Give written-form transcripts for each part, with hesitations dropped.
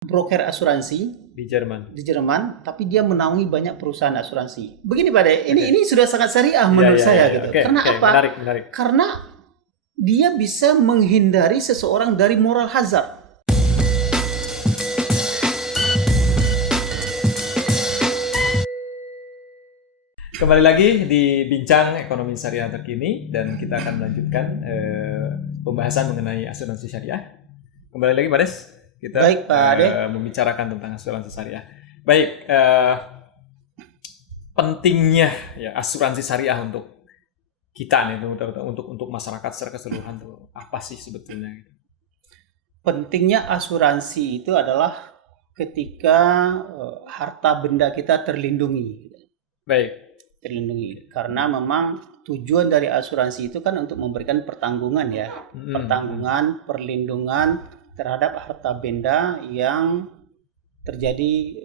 broker asuransi di Jerman. di Jerman, tapi dia menaungi banyak perusahaan asuransi. Begini Pak De, ini sudah sangat syariah menurut saya gitu. Karena apa? Menarik. Karena dia bisa menghindari seseorang dari moral hazard. Kembali lagi di Bincang Ekonomi Syariah Terkini, dan kita akan melanjutkan pembahasan mengenai asuransi syariah. Kembali lagi Pak Des, kita Baik, Pak Ade. Membicarakan tentang asuransi syariah. Baik, pentingnya ya asuransi syariah untuk kita nih, untuk masyarakat secara keseluruhan tuh apa sih sebetulnya? Pentingnya asuransi itu adalah ketika harta benda kita terlindungi. Baik. Terlindungi karena memang tujuan dari asuransi itu kan untuk memberikan pertanggungan ya, pertanggungan, perlindungan terhadap harta benda yang terjadi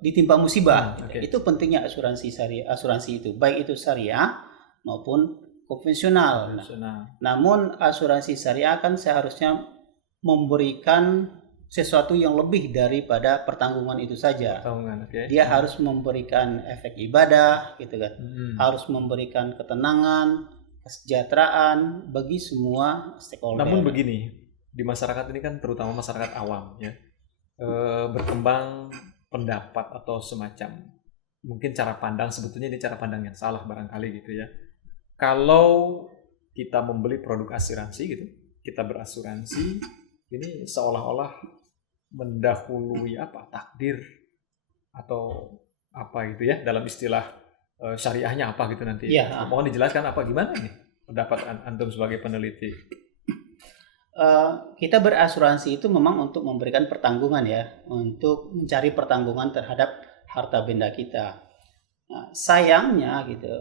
ditimpa musibah. Itu pentingnya asuransi syariah, asuransi itu baik itu syariah maupun konvensional. Namun asuransi syariah kan seharusnya memberikan sesuatu yang lebih daripada pertanggungan itu saja. Dia harus memberikan efek ibadah, gitu kan. Harus memberikan ketenangan, kesejahteraan bagi semua stakeholder. Namun begini, di masyarakat ini kan terutama masyarakat awam ya, berkembang pendapat atau semacam mungkin cara pandang, sebetulnya ini cara pandang yang salah barangkali gitu ya. Kalau kita membeli produk asuransi gitu, kita berasuransi, ini seolah-olah mendahului takdir atau apa gitu ya, dalam istilah syariahnya apa gitu nanti. Ya. Mohon dijelaskan apa gimana nih pendapat antum sebagai peneliti. Kita berasuransi itu memang untuk memberikan pertanggungan ya, untuk mencari pertanggungan terhadap harta benda kita. Nah, sayangnya gitu,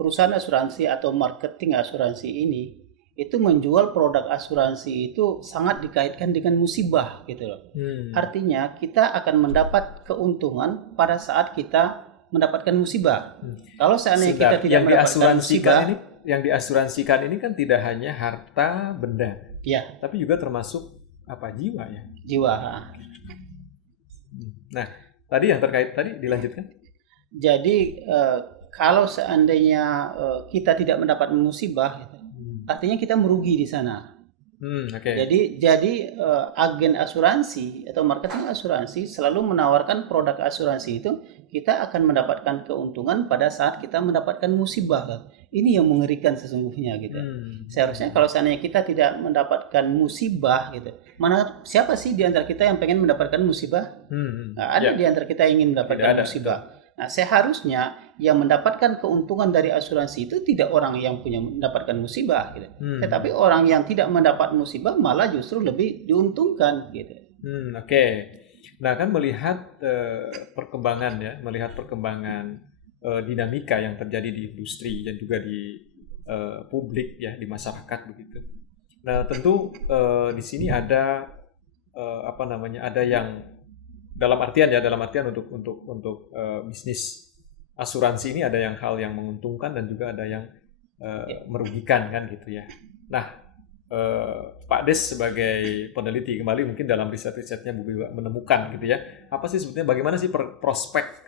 perusahaan asuransi atau marketing asuransi ini itu menjual produk asuransi itu sangat dikaitkan dengan musibah gitu loh. Artinya kita akan mendapat keuntungan pada saat kita mendapatkan musibah. Kalau seandainya kita tidak mendapatkan musibah, yang diasuransikan ini kan tidak hanya harta benda, ya, tapi juga termasuk jiwa ya. Jiwa. Nah, tadi yang terkait tadi dilanjutkan. Jadi kalau seandainya kita tidak mendapat musibah, artinya kita merugi di sana. Jadi agen asuransi atau marketing asuransi selalu menawarkan produk asuransi itu, kita akan mendapatkan keuntungan pada saat kita mendapatkan musibah kan. Ini yang mengerikan sesungguhnya gitu. Seharusnya kalau seandainya kita tidak mendapatkan musibah gitu, siapa sih di antara kita yang pengen mendapatkan musibah? Ada di antara kita yang ingin mendapatkan musibah. Nah, seharusnya yang mendapatkan keuntungan dari asuransi itu tidak orang yang punya mendapatkan musibah gitu. Tetapi orang yang tidak mendapat musibah malah justru lebih diuntungkan gitu. Nah, kan melihat perkembangan dinamika yang terjadi di industri dan juga di publik ya, di masyarakat begitu. Nah, tentu di sini ada ada yang dalam artian untuk bisnis asuransi ini ada hal yang menguntungkan dan juga ada yang merugikan kan gitu ya. Nah, Pak Des sebagai peneliti kembali mungkin dalam riset-risetnya juga menemukan gitu ya, apa sih sebetulnya bagaimana sih prospek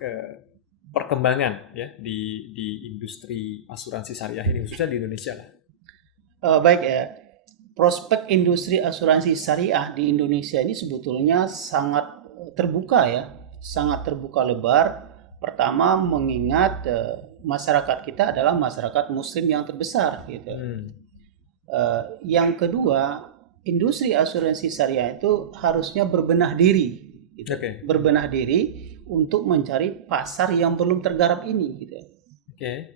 perkembangan ya di industri asuransi syariah ini khususnya di Indonesia lah. Baik ya, prospek industri asuransi syariah di Indonesia ini sebetulnya sangat terbuka ya, sangat terbuka lebar. Pertama, mengingat masyarakat kita adalah masyarakat muslim yang terbesar gitu. Yang kedua, industri asuransi syariah itu harusnya berbenah diri gitu. Berbenah diri untuk mencari pasar yang belum tergarap ini gitu.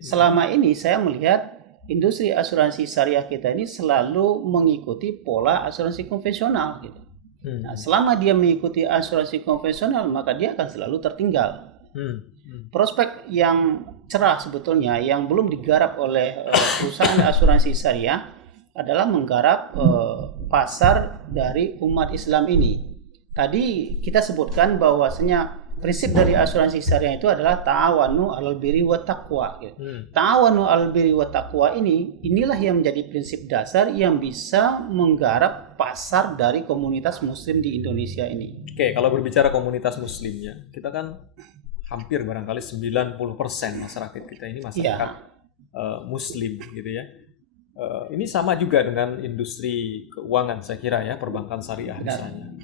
Selama ini saya melihat industri asuransi syariah kita ini selalu mengikuti pola asuransi konvensional gitu. Nah, selama dia mengikuti asuransi konvensional, maka dia akan selalu tertinggal. Prospek yang cerah sebetulnya yang belum digarap oleh perusahaan asuransi syariah adalah menggarap pasar dari umat Islam ini. Tadi kita sebutkan bahwasanya prinsip dari asuransi syariah itu adalah ta'awanu 'alal birri wat taqwa gitu. Hmm. Ta'awanu 'alal birri wat taqwa inilah yang menjadi prinsip dasar yang bisa menggarap pasar dari komunitas muslim di Indonesia ini. Oke, kalau berbicara komunitas muslimnya, kita kan hampir barangkali 90% masyarakat kita ini masyarakat muslim gitu ya. Ini sama juga dengan industri keuangan saya kira ya, perbankan syariah misalnya.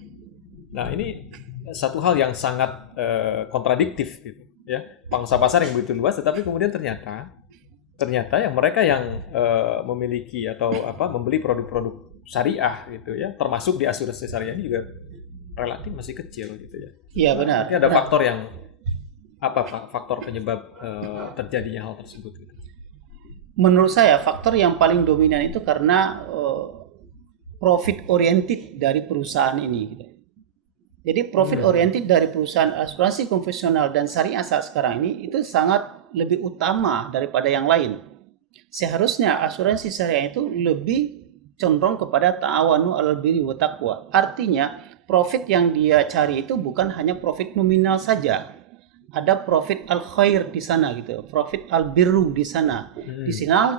Nah, ini satu hal yang sangat kontradiktif gitu ya. Pangsa pasar yang begitu luas, tetapi kemudian ternyata yang mereka yang memiliki atau membeli produk-produk syariah gitu ya, termasuk di asuransi syariah ini juga relatif masih kecil gitu ya. Iya benar. Berarti ada faktor yang faktor penyebab terjadinya hal tersebut gitu. Menurut saya faktor yang paling dominan itu karena profit oriented dari perusahaan ini gitu. Jadi profit oriented dari perusahaan asuransi konvensional dan syariah saat sekarang ini itu sangat lebih utama daripada yang lain. Seharusnya asuransi syariah itu lebih condong kepada ta'awanu 'alal birri wat taqwa. Artinya profit yang dia cari itu bukan hanya profit nominal saja. Ada profit al khair di sana gitu, profit al birru di sana. Di sana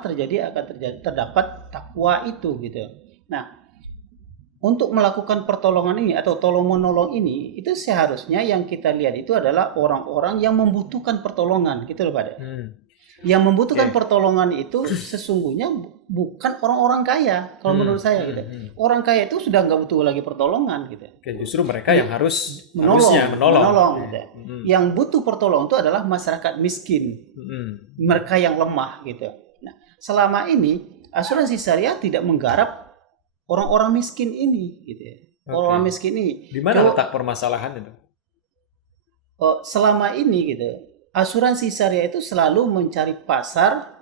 terdapat takwa itu gitu. Nah, untuk melakukan pertolongan ini atau tolong menolong ini, itu seharusnya yang kita lihat itu adalah orang-orang yang membutuhkan pertolongan gitu loh Pak. Yang membutuhkan pertolongan itu sesungguhnya bukan orang-orang kaya kalau menurut saya gitu. Orang kaya itu sudah nggak butuh lagi pertolongan gitu. Justru mereka yang harus menolong gitu. Yang butuh pertolongan itu adalah masyarakat miskin, mereka yang lemah gitu. Nah, selama ini asuransi syariah tidak menggarap orang-orang miskin ini gitu ya. Orang miskin ini. Di mana letak permasalahan itu? Selama ini gitu, asuransi syariah itu selalu mencari pasar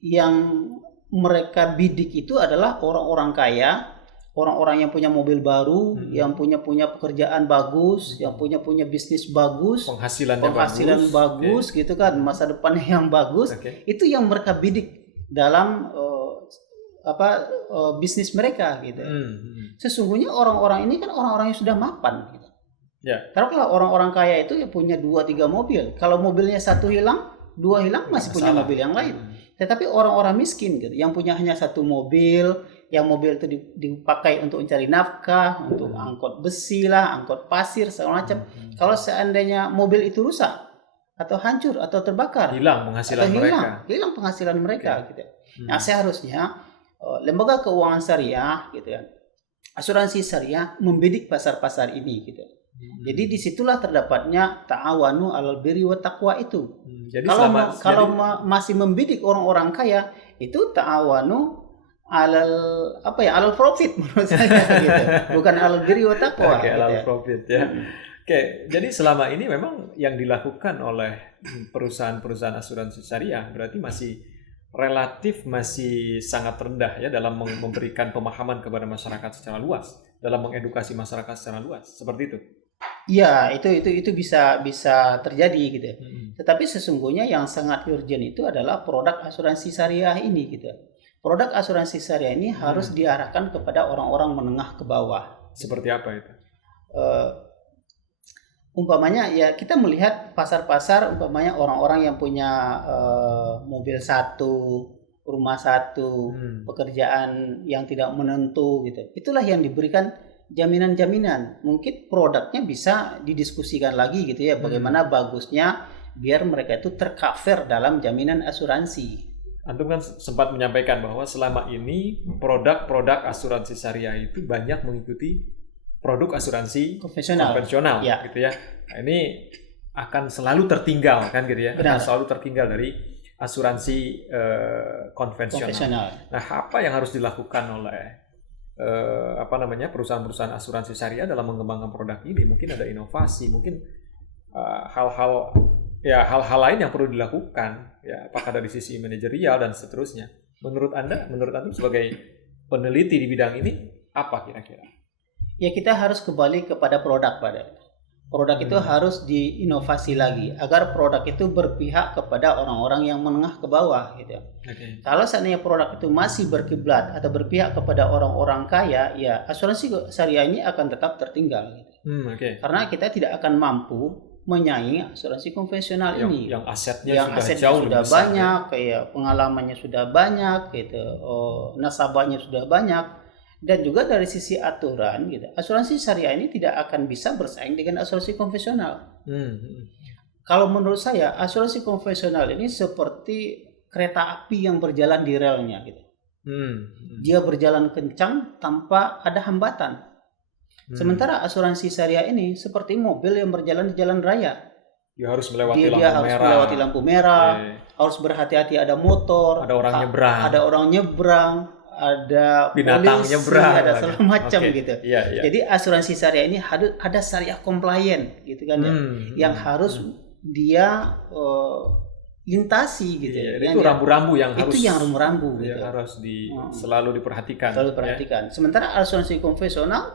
yang mereka bidik itu adalah orang-orang kaya, orang-orang yang punya mobil baru, yang punya pekerjaan bagus, yang punya bisnis bagus, penghasilan bagus gitu kan, masa depannya yang bagus. Itu yang mereka bidik dalam bisnis mereka gitu. Sesungguhnya orang-orang ini kan orang-orang yang sudah mapan gitu. Taruhlah orang-orang kaya itu ya punya 2-3 mobil. Kalau mobilnya satu hilang, 2 hilang masih punya mobil yang lain. Tetapi orang-orang miskin gitu, yang punya hanya 1 mobil, yang mobil itu dipakai untuk mencari nafkah, untuk angkot besi lah, angkot pasir segala macam. Kalau seandainya mobil itu rusak atau hancur atau terbakar, hilang penghasilan mereka gitu. Nah, seharusnya lembaga keuangan syariah gitu kan, asuransi syariah membidik pasar-pasar ini gitu. Jadi disitulah terdapatnya ta'awanu 'alal birri wat taqwa itu. Jadi kalau masih membidik orang-orang kaya itu ta'awanu alal profit menurut saya gitu. Bukan 'alal birri wat taqwa. Alal profit ya. Jadi selama ini memang yang dilakukan oleh perusahaan-perusahaan asuransi syariah berarti relatif masih sangat rendah ya dalam memberikan pemahaman kepada masyarakat secara luas, dalam mengedukasi masyarakat secara luas. Seperti itu. Ya, itu bisa terjadi gitu. Tetapi sesungguhnya yang sangat urgent itu adalah produk asuransi syariah ini gitu. Produk asuransi syariah ini harus diarahkan kepada orang-orang menengah ke bawah. Seperti apa itu? Umpamanya ya kita melihat pasar-pasar, umpamanya orang-orang yang punya mobil 1, rumah 1, pekerjaan yang tidak menentu gitu. Itulah yang diberikan jaminan-jaminan. Mungkin produknya bisa didiskusikan lagi gitu ya, bagaimana bagusnya biar mereka itu tercover dalam jaminan asuransi. Antum kan sempat menyampaikan bahwa selama ini produk-produk asuransi syariah itu banyak mengikuti produk asuransi konvensional ya. Gitu ya. Nah, ini akan selalu tertinggal kan gitu ya. Akan selalu tertinggal dari asuransi konvensional. Nah, apa yang harus dilakukan oleh perusahaan-perusahaan asuransi syariah dalam mengembangkan produk ini? Mungkin ada inovasi, mungkin hal-hal lain yang perlu dilakukan ya, apakah dari sisi manajerial dan seterusnya. Menurut Anda sebagai peneliti di bidang ini apa kira-kira? Ya, kita harus kembali kepada produk Produk itu harus diinovasi lagi agar produk itu berpihak kepada orang-orang yang menengah ke bawah gitu. Kalau seandainya produk itu masih berkiblat atau berpihak kepada orang-orang kaya, ya asuransi syariah ini akan tetap tertinggal gitu. Karena kita tidak akan mampu menyaingi asuransi konvensional ini. Yang asetnya Yang sudah asetnya jauh sudah lebih besar, banyak, kayak pengalamannya sudah banyak, gitu, nasabahnya sudah banyak, dan juga dari sisi aturan, gitu. Asuransi syariah ini tidak akan bisa bersaing dengan asuransi konvensional. Kalau menurut saya, asuransi konvensional ini seperti kereta api yang berjalan di relnya, gitu. Dia berjalan kencang tanpa ada hambatan. Sementara asuransi syariah ini seperti mobil yang berjalan di jalan raya. Dia harus melewati Dia lampu harus merah. melewati lampu merah, harus berhati-hati, ada motor, Ada orang nyebrang. ada orang nyebrang, ada Binatang polisi, nyebrang ada lagi. segala macam Oke. gitu. Iya, iya. Jadi asuransi syariah ini ada syariah compliant gitu kan ya, yang harus dia lintasi gitu. Iya, Yang itu dia- rambu-rambu yang harus itu yang rambu-rambu gitu. yang harus selalu diperhatikan. Selalu ya. perhatikan. Sementara asuransi konvensional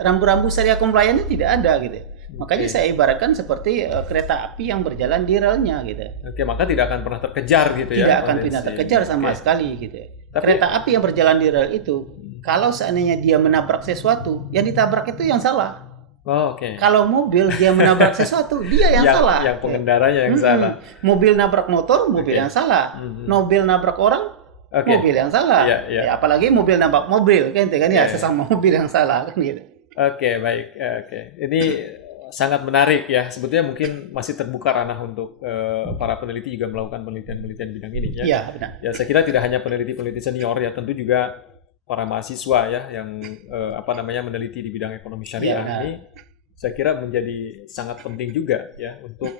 rambu-rambu syariah compliant tidak ada gitu. Makanya saya ibaratkan seperti kereta api yang berjalan di relnya gitu. Oke, maka tidak akan pernah terkejar gitu ya. Tidak akan kondisi. pernah terkejar sama Oke. sekali gitu. Tapi- Kereta api yang berjalan di rel itu, kalau seandainya dia menabrak sesuatu, yang ditabrak itu yang salah. Oh, oke. Kalau mobil dia menabrak sesuatu, dia yang salah. Yang pengendaranya yang salah. Mobil nabrak motor, mobil Oke. yang salah. Mhm. Mobil nabrak orang, Oke. mobil yang salah. Iya, iya. Ya, apalagi mobil nabrak mobil kan, itu kan ya Iya. sesama mobil yang salah kan gitu. Oke, baik. Oke. Ini sangat menarik ya. Sebetulnya mungkin masih terbuka ranah untuk para peneliti juga melakukan penelitian-penelitian bidang ini ya. Iya, benar. Ya, saya kira tidak hanya peneliti-peneliti senior ya, tentu juga para mahasiswa ya yang meneliti di bidang ekonomi syariah Iya, benar. ini saya kira menjadi sangat penting juga ya untuk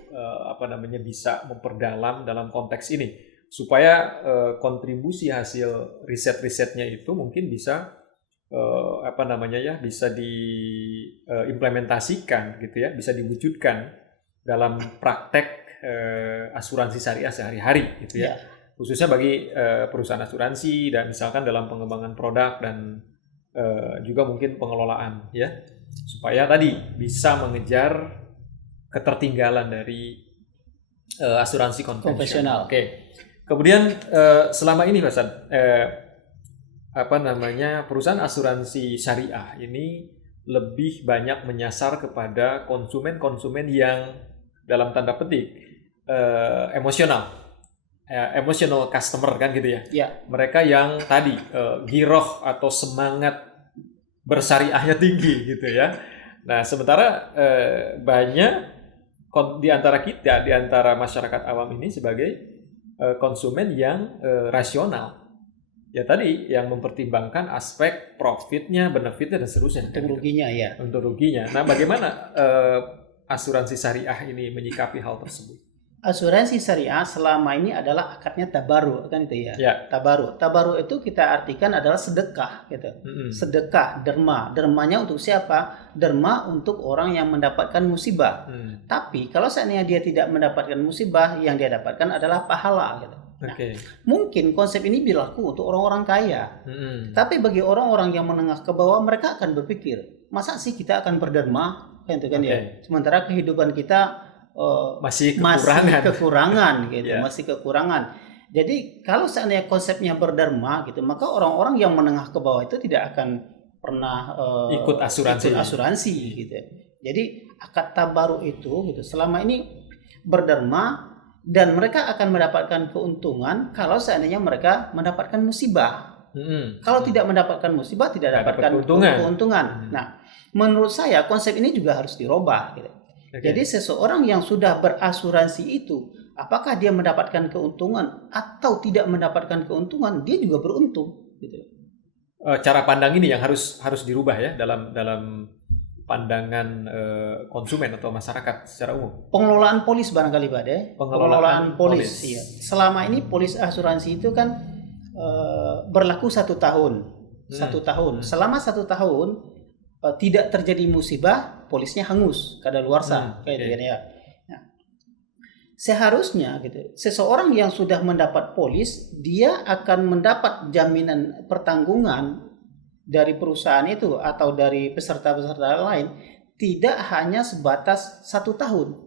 bisa memperdalam dalam konteks ini supaya kontribusi hasil riset-risetnya itu mungkin bisa bisa diimplementasikan gitu ya, bisa diwujudkan dalam praktek asuransi syariah sehari-hari gitu ya. Iya. Khususnya bagi perusahaan asuransi dan misalkan dalam pengembangan produk dan juga mungkin pengelolaan ya, supaya tadi bisa mengejar ketertinggalan dari asuransi konvensional. Oke. Kemudian selama ini Mas Hasan, perusahaan asuransi syariah ini lebih banyak menyasar kepada konsumen-konsumen yang dalam tanda petik emotional customer kan gitu ya. Iya. Mereka yang tadi giroh atau semangat bersyariahnya tinggi gitu ya. Nah, sementara banyak di antara kita, di antara masyarakat awam ini sebagai konsumen yang rasional. Ya tadi yang mempertimbangkan aspek profitnya, benefitnya dan seterusnya. Untuk ruginya ya. Untuk ruginya. Nah, bagaimana asuransi syariah ini menyikapi hal tersebut? Asuransi syariah selama ini adalah akadnya tabaru kan itu ya. Ya. Tabaru itu kita artikan adalah sedekah gitu. Sedekah, derma. Dermanya untuk siapa? Derma untuk orang yang mendapatkan musibah. Tapi kalau seandainya dia tidak mendapatkan musibah, yang dia dapatkan adalah pahala gitu. Nah, mungkin konsep ini berlaku untuk orang-orang kaya. Tapi bagi orang-orang yang menengah ke bawah, mereka akan berpikir, masa sih kita akan berderma kan itu kan ya. Sementara kehidupan kita masih kekurangan gitu, masih kekurangan. Jadi kalau seandainya konsepnya berderma gitu, maka orang-orang yang menengah ke bawah itu tidak akan pernah ikut asuransi gitu. Jadi akad tabaru itu gitu selama ini berderma dan mereka akan mendapatkan keuntungan kalau seandainya mereka mendapatkan musibah. Kalau tidak mendapatkan musibah tidak dapatkan keuntungan. Nah, menurut saya konsep ini juga harus dirubah gitu. Jadi seseorang yang sudah berasuransi itu, apakah dia mendapatkan keuntungan atau tidak mendapatkan keuntungan, dia juga beruntung. Gitu. Cara pandang ini yang harus dirubah ya dalam pandangan konsumen atau masyarakat secara umum. Pengelolaan polis barangkali Pak De. Pengelolaan polis. Iya. Selama ini polis asuransi itu kan berlaku 1 tahun. 1 tahun. Selama 1 tahun tidak terjadi musibah, polisnya hangus, kadaluarsa, kayak gitu ya. Nah, seharusnya gitu, seseorang yang sudah mendapat polis, dia akan mendapat jaminan pertanggungan dari perusahaan itu atau dari peserta-peserta lain, tidak hanya sebatas 1 tahun.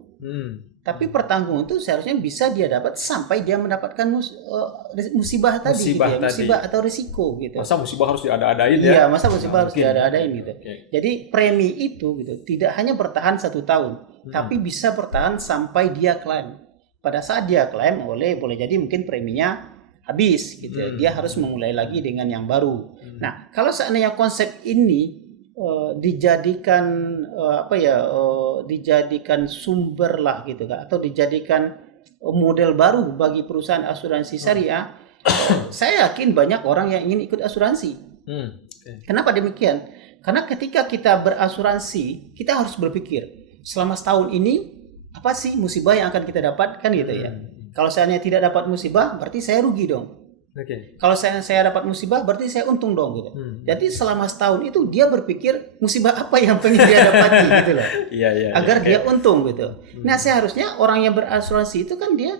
Tapi pertanggungan itu seharusnya bisa dia dapat sampai dia mendapatkan musibah tadi, Musibah gitu ya, tadi. musibah atau risiko gitu. Masa musibah harus diada-adain ya? Iya, masa musibah harus Mungkin. diada-adain gitu. Oke. Jadi premi itu gitu tidak hanya bertahan 1 tahun, tapi bisa bertahan sampai dia klaim. Pada saat dia klaim boleh jadi mungkin preminya habis gitu. Dia harus memulai lagi dengan yang baru. Nah, kalau seandainya konsep ini dijadikan dijadikan sumber lah gitu kan, atau dijadikan model baru bagi perusahaan asuransi syariah, saya yakin banyak orang yang ingin ikut asuransi. Kenapa demikian? Karena ketika kita berasuransi, kita harus berpikir selama setahun ini apa sih musibah yang akan kita dapatkan gitu ya. Kalau seandainya tidak dapat musibah, berarti saya rugi dong. Kalau saya dapat musibah, berarti saya untung dong gitu. Jadi selama setahun itu dia berpikir musibah apa yang pengen dia dapati gitu loh. Agar dia untung gitu. Nah, seharusnya orang yang berasuransi itu kan dia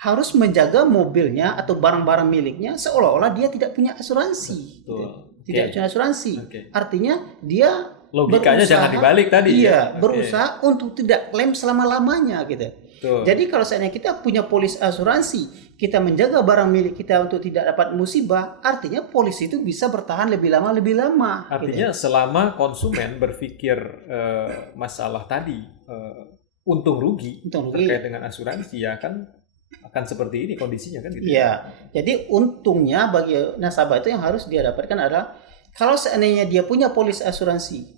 harus menjaga mobilnya atau barang-barang miliknya seolah-olah dia tidak punya asuransi. Gitu. Tidak punya asuransi. Artinya dia logikanya jangan dibalik tadi. Iya, berusaha untuk tidak klaim selama-lamanya gitu. Jadi kalau seandainya kita punya polis asuransi, kita menjaga barang milik kita untuk tidak dapat musibah, artinya polis itu bisa bertahan lebih lama. Artinya gitu. Selama konsumen berpikir masalah tadi untung rugi terkait dengan asuransi, ya kan akan seperti ini kondisinya kan gitu. Iya. Jadi untungnya bagi nasabah itu yang harus dia dapatkan adalah kalau seandainya dia punya polis asuransi,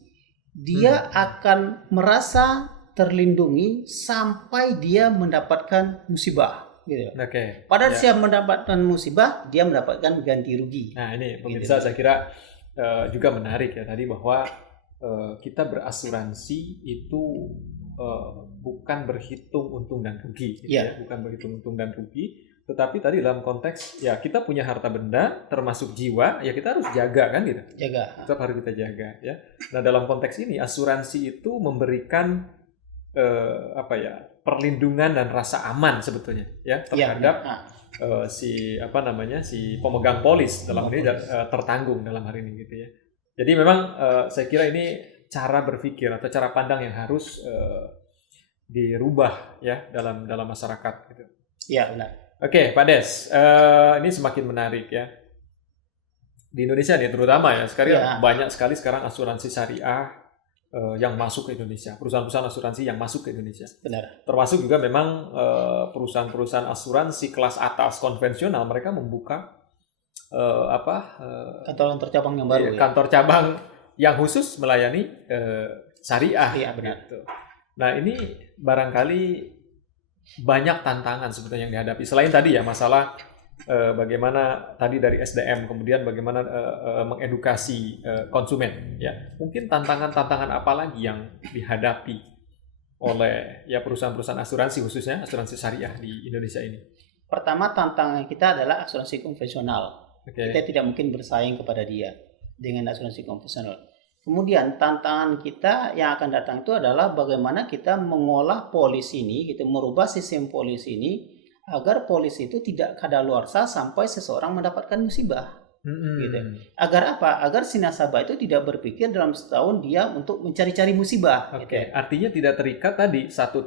dia akan merasa terlindungi sampai dia mendapatkan musibah gitu. Padahal siap mendapatkan musibah, dia mendapatkan ganti rugi. Nah, ini pemirsa saya kira juga menarik ya tadi bahwa kita berasuransi itu bukan berhitung untung dan rugi gitu ya. Bukan berhitung untung dan rugi, tetapi tadi dalam konteks ya kita punya harta benda termasuk jiwa, ya kita harus jaga kan gitu. Tetap harus kita jaga ya. Nah, dalam konteks ini asuransi itu memberikan perlindungan dan rasa aman sebetulnya ya terhadap si pemegang polis dalam ini tertanggung dalam hari ini gitu ya. Jadi memang saya kira ini cara berpikir atau cara pandang yang harus dirubah ya dalam masyarakat gitu. Iya, benar. Oke, Pak Des, ini semakin menarik ya. Di Indonesia nih terutama ya, sekarang banyak sekali sekarang asuransi syariah yang masuk ke Indonesia, perusahaan-perusahaan asuransi yang masuk ke Indonesia. Benar. Termasuk juga memang perusahaan-perusahaan asuransi kelas atas konvensional, mereka membuka kantor cabang yang baru. Kantor cabang yang khusus melayani syariah. Iya, benar. Gitu. Nah, ini barangkali banyak tantangan sebetulnya yang dihadapi. Selain tadi ya masalah bagaimana tadi dari SDM, kemudian bagaimana mengedukasi konsumen ya. Mungkin tantangan-tantangan apa lagi yang dihadapi oleh ya perusahaan-perusahaan asuransi, khususnya asuransi syariah di Indonesia ini? Pertama, tantangan kita adalah asuransi konvensional. Kita tidak mungkin bersaing kepada dia dengan asuransi konvensional. Kemudian tantangan kita yang akan datang itu adalah bagaimana kita mengolah polis ini, gitu, merubah sistem polis ini agar polis itu tidak kadaluarsa sampai seseorang mendapatkan musibah. Gitu. Agar apa? Agar si nasabah itu tidak berpikir dalam setahun dia untuk mencari-cari musibah. Gitu. Artinya tidak terikat tadi 1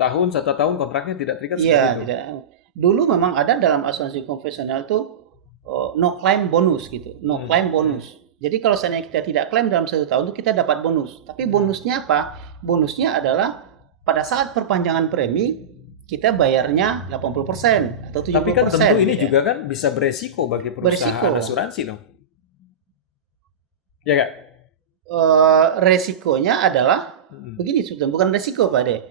tahun kontraknya tidak terikat seperti itu. Tidak. Dulu memang ada dalam asuransi konvensional itu no claim bonus gitu, no claim bonus. Jadi kalau seandainya kita tidak klaim dalam 1 tahun itu kita dapat bonus. Tapi bonusnya apa? Bonusnya adalah pada saat perpanjangan premi kita bayarnya 80% atau 70%. Tapi kan tentu ini juga kan bisa beresiko bagi perusahaan asuransi dong. Ya nggak? Resikonya adalah begini sebetulnya, bukan resiko Pak De.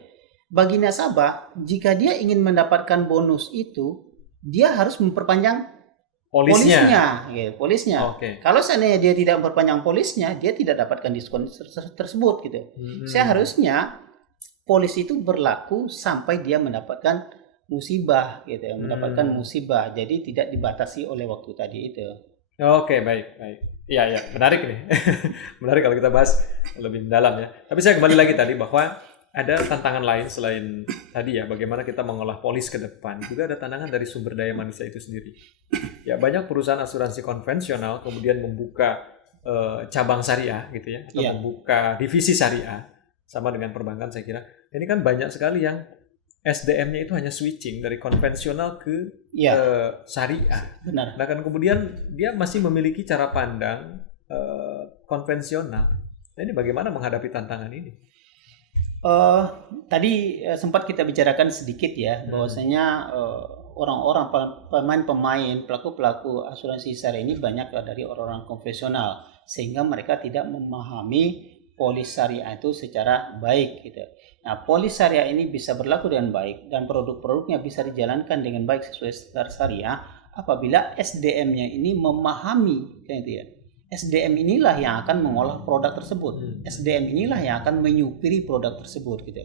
Bagi nasabah, jika dia ingin mendapatkan bonus itu, dia harus memperpanjang polisnya. Kalau seandainya dia tidak memperpanjang polisnya, dia tidak dapatkan diskon tersebut gitu. Seharusnya polis itu berlaku sampai dia mendapatkan musibah gitu, mendapatkan musibah. Jadi tidak dibatasi oleh waktu tadi itu. Oke, baik. Iya, menarik nih. Menarik kalau kita bahas lebih mendalam ya. Tapi saya kembali lagi tadi bahwa ada tantangan lain selain tadi ya, bagaimana kita mengolah polis ke depan. Juga ada tantangan dari sumber daya manusia itu sendiri. Ya, banyak perusahaan asuransi konvensional kemudian membuka cabang syariah gitu ya, atau membuka divisi syariah sama dengan perbankan saya kira. Ini kan banyak sekali yang SDM-nya itu hanya switching dari konvensional ke Ya, syariah. benar. Nah kan kemudian dia masih memiliki cara pandang konvensional. Nah ini bagaimana menghadapi tantangan ini? Tadi sempat kita bicarakan sedikit ya, bahwasanya orang-orang pemain-pemain, pelaku-pelaku asuransi syariah ini banyak dari orang-orang konvensional, sehingga mereka tidak memahami polis syariah itu secara baik gitu. Nah, polis syariah ini bisa berlaku dengan baik dan produk-produknya bisa dijalankan dengan baik sesuai standar syariah apabila SDM-nya ini memahami gitu ya. SDM inilah yang akan mengolah produk tersebut. SDM inilah yang akan menyupiri produk tersebut gitu.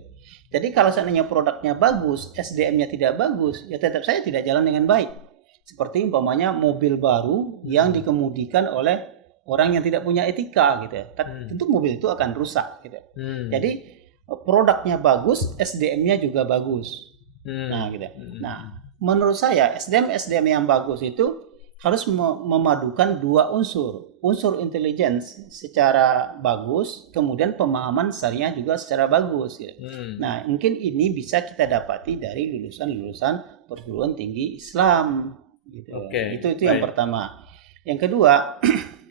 Jadi kalau seandainya produknya bagus, SDM-nya tidak bagus, ya tetap saja tidak jalan dengan baik. Seperti umpamanya mobil baru yang dikemudikan oleh orang yang tidak punya etika gitu ya. Tentu mobil itu akan rusak gitu. Jadi produknya bagus, SDM-nya juga bagus. Nah gitu. Nah, menurut saya SDM yang bagus itu harus memadukan dua unsur intelligence secara bagus, kemudian pemahaman syariah juga secara bagus gitu. Nah, mungkin ini bisa kita dapati dari lulusan perguruan tinggi Islam gitu. Itu yang pertama. Yang kedua,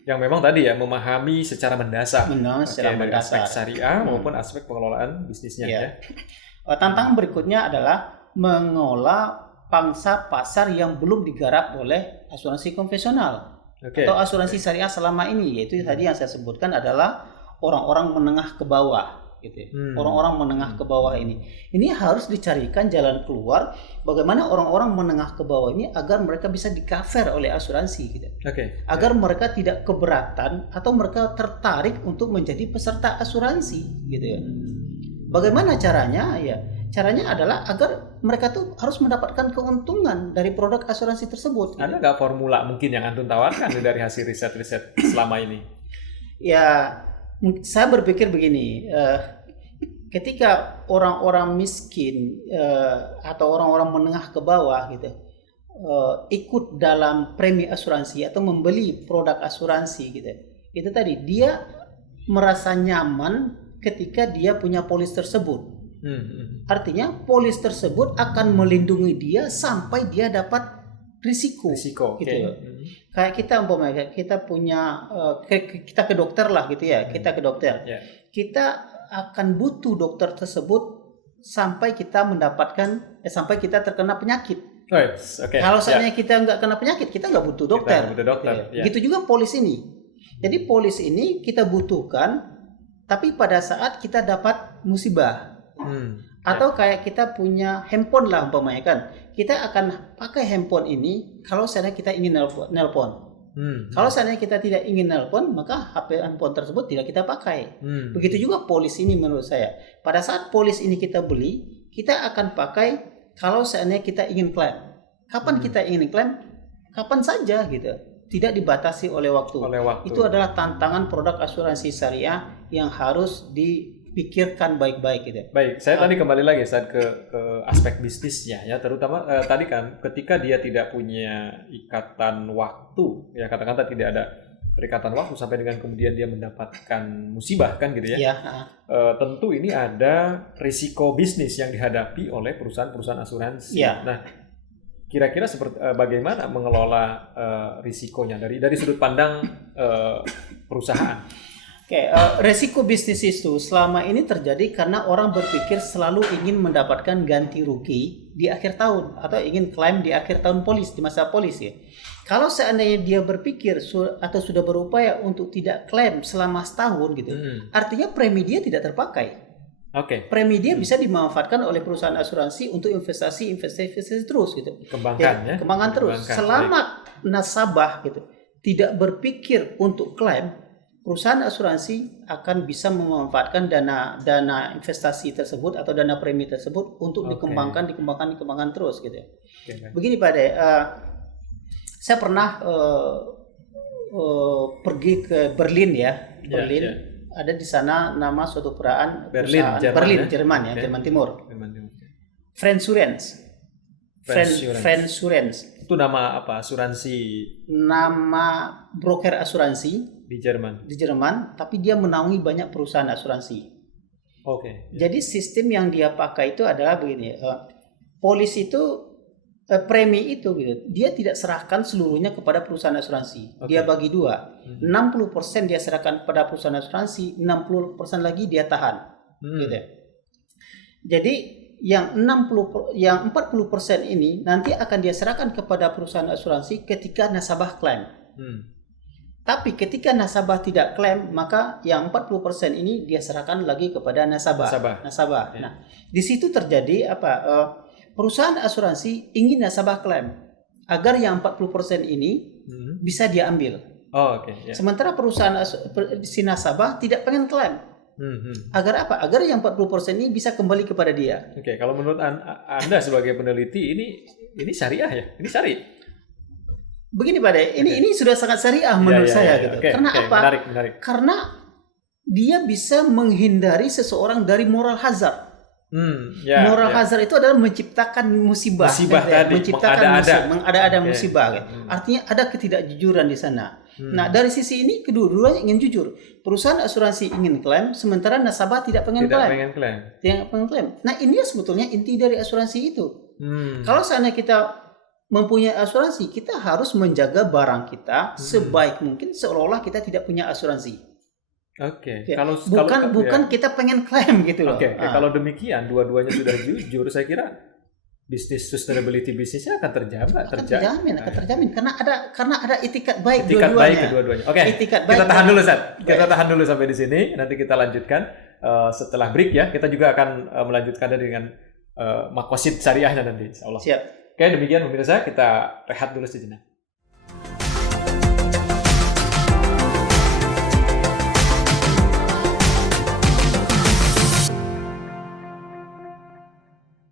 yang memang tadi ya memahami secara mendasar, secara dari mendasar aspek syariah maupun aspek pengelolaan bisnisnya ya. Tantangan berikutnya adalah mengolah pangsa pasar yang belum digarap oleh asuransi konvensional atau asuransi syariah selama ini, yaitu tadi yang saya sebutkan adalah orang-orang menengah ke bawah gitu. Orang-orang menengah ke bawah ini harus dicarikan jalan keluar bagaimana orang-orang menengah ke bawah ini agar mereka bisa di-cover oleh asuransi gitu. Agar mereka tidak keberatan atau mereka tertarik untuk menjadi peserta asuransi gitu ya. Bagaimana caranya? Ya, caranya adalah agar mereka tuh harus mendapatkan keuntungan dari produk asuransi tersebut. Ada nggak formula mungkin yang Antun tawarkan dari hasil riset-riset selama ini? Ya, saya berpikir begini, ketika orang-orang miskin atau orang-orang menengah ke bawah gitu ikut dalam premi asuransi atau membeli produk asuransi gitu, itu tadi dia merasa nyaman ketika dia punya polis tersebut. Artinya polis tersebut akan melindungi dia sampai dia dapat risiko gitu. Kayak kita umpamanya kita punya kita ke dokter lah gitu ya, kita ke dokter. Kita akan butuh dokter tersebut sampai kita mendapatkan sampai kita terkena penyakit. Kalau seandainya kita nggak kena penyakit, kita nggak butuh dokter. Gitu juga polis ini. Jadi polis ini kita butuhkan, tapi pada saat kita dapat musibah. Atau kayak kita punya handphone lah umpamanya kan, kita akan pakai handphone ini kalau seandainya kita ingin nelpon. Kalau seandainya kita tidak ingin nelpon, maka handphone tersebut tidak kita pakai. Begitu juga polis ini menurut saya. Pada saat polis ini kita beli, kita akan pakai kalau seandainya kita ingin klaim. Kapan kita ingin klaim? Kapan saja gitu. Tidak dibatasi oleh waktu. Itu adalah tantangan produk asuransi syariah yang harus dipikirkan baik-baik gitu. Baik, saya tadi kembali lagi saat ke aspek bisnisnya ya, terutama tadi kan ketika dia tidak punya ikatan waktu, ya kata-kata tidak ada ikatan waktu sampai dengan kemudian dia mendapatkan musibah kan gitu ya. Tentu ini ada risiko bisnis yang dihadapi oleh perusahaan-perusahaan asuransi. Nah, kira-kira bagaimana mengelola risikonya dari sudut pandang perusahaan? Resiko bisnis itu selama ini terjadi karena orang berpikir selalu ingin mendapatkan ganti rugi di akhir tahun atau ingin klaim di akhir tahun polis, di masa polis ya. Kalau seandainya dia berpikir atau sudah berupaya untuk tidak klaim selama setahun gitu, artinya premi dia tidak terpakai. Premi dia bisa dimanfaatkan oleh perusahaan asuransi untuk investasi terus gitu. Kembangkan terus. Selama nasabah gitu tidak berpikir untuk klaim, perusahaan asuransi akan bisa memanfaatkan dana investasi tersebut atau dana premi tersebut untuk dikembangkan terus gitu. Begini Pak De, saya pernah pergi ke Berlin ya, ada di sana nama suatu perusahaan Jerman ya, Jerman Timur. Friendsurance. Itu nama apa? Asuransi? Nama broker asuransi di Jerman, tapi dia menaungi banyak perusahaan asuransi. Jadi sistem yang dia pakai itu adalah begini. polis itu premi itu gitu, dia tidak serahkan seluruhnya kepada perusahaan asuransi. Dia bagi dua. 60% dia serahkan kepada perusahaan asuransi, 60% lagi dia tahan. Gitu. Jadi yang 40% ini nanti akan dia serahkan kepada perusahaan asuransi ketika nasabah klaim. Tapi ketika nasabah tidak klaim, maka yang 40% ini dia serahkan lagi kepada nasabah. Ya. Nah, di situ terjadi perusahaan asuransi ingin nasabah klaim agar yang 40% ini bisa dia ambil. Ya. Sementara perusahaan si nasabah tidak pengen klaim. Agar apa? Agar yang 40% ini bisa kembali kepada dia. Oke, kalau menurut Anda sebagai peneliti ini syariah ya? Ini syari. Begini Pak De, ini sudah sangat syariah menurut saya gitu. Karena apa? Menarik. Karena dia bisa menghindari seseorang dari moral hazard. Moral hazard itu adalah menciptakan musibah tadi, menciptakan mengada-ada musibah. Artinya ada ketidakjujuran di sana. Nah, dari sisi ini kedua-duanya ingin jujur. Perusahaan asuransi ingin klaim, sementara nasabah tidak pengen klaim. Nah, ini sebetulnya inti dari asuransi itu. Kalau seandainya kita mempunyai asuransi, kita harus menjaga barang kita sebaik mungkin seolah-olah kita tidak punya asuransi. Bukan kita pengen klaim gitu loh. Kalau demikian dua-duanya sudah jujur, saya kira bisnis sustainability bisnisnya akan terjamin karena ada itikat baik dua-duanya. Kita tahan dulu Kita tahan dulu sampai di sini. Nanti kita lanjutkan setelah break ya. Kita juga akan melanjutkan dengan maqasid syariahnya nanti insyaallah. Siap. Oke, demikian pemirsa, kita rehat dulu sejenak.